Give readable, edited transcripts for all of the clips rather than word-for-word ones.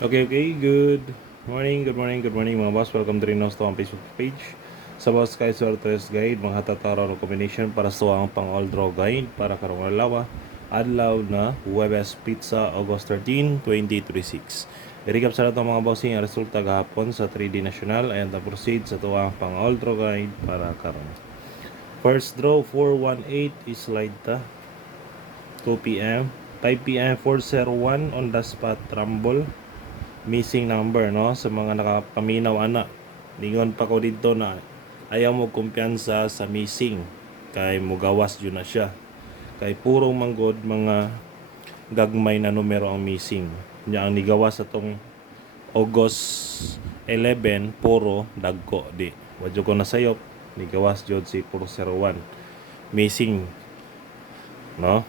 Okay, good morning mga boss. Welcome to rin to ang Facebook page. Sa boss kay Sortes Guide, mga hatataraw ng combination para sa ang pang all draw guide para karong alawa. Adlaw na Huwebes Pizza, August 13, 2026. I-recap sa lahat ng mga bossing ang resulta gahapon sa 3D National and proceed sa tuwang pang all draw guide para karon. First draw 418 is slide ta 2 p.m. 5 p.m. 401 on the spot rumble. Missing number no sa mga nakapaminaw ana, lingon pa ko dito na ayaw mo kumpiyansa sa missing kay mugawas yun na siya, kay purong manggod mga gagmay na numero ang missing nya. Ang nigawas sa tong August 11 puro dagko di wadyo ko nasayop, nigawas jud si 401 missing no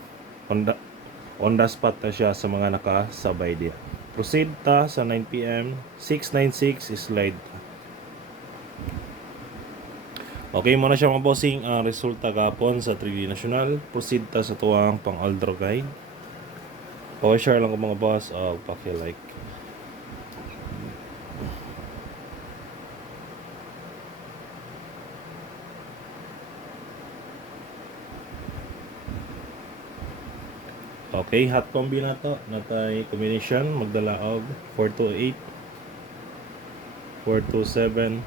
on the spot na siya sa mga nakasabay diya. Proceed ta sa 9 p.m. 696 slide ta. Okay mo na siya mga bossing ang resulta gapon sa 3D National. Proceed ta sa tuwang pang Aldro guide. Pa-share lang ko mga boss o paki-like. Okay, hot combi na to. Natay combination magdala og 428, 427,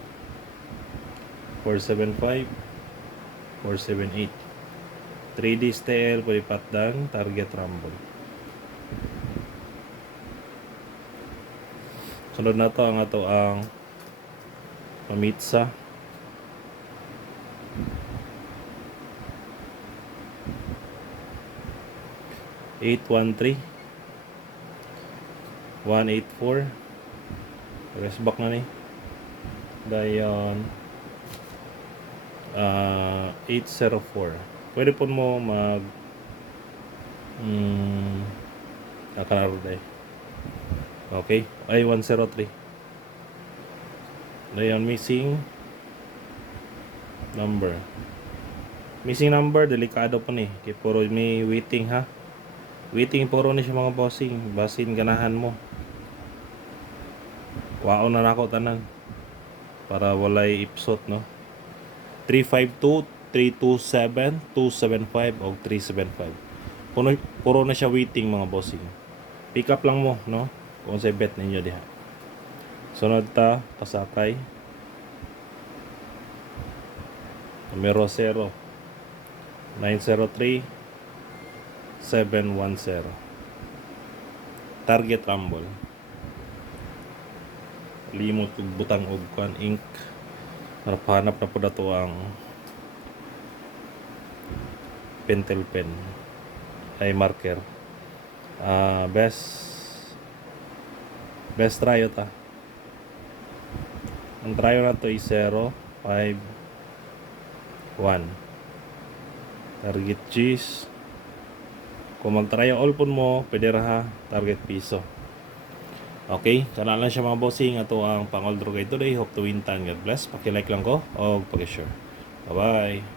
475, 478. 3D style pwede patdan, target rumble. Sunod na to ang ato ang pamitsa. Eight 1-3 184 rest back na ni dayon 804. Pwede po mo mag nakalaro day. Okay, ay 103 dayon missing number delikado po ni kay puro may waiting ha. Waiting puro ni siya mga bossing. Basin ganahan mo. Waon na nako tanan. Para walay ipsot no. 352, 327, 275 o 375. Puro na siya waiting mga bossing. Pick up lang mo no. Kung sa bet ninyo diha. Sunod ta pasakay. Numero 0 903 710. Target rumble. Limot ug butang og kan ink. Hanap na po dato ang pentel pen ay marker. Best try ta. Ang try na to is 0 5 1. Target cheese. Kung mag-try all po mo, pwede raha target piso. Okay, kana lang siya mga bossing. Ato ang pang-all draw guide today. Hope to win tan. God bless. Paki-like lang ko o paki-share. Bye-bye.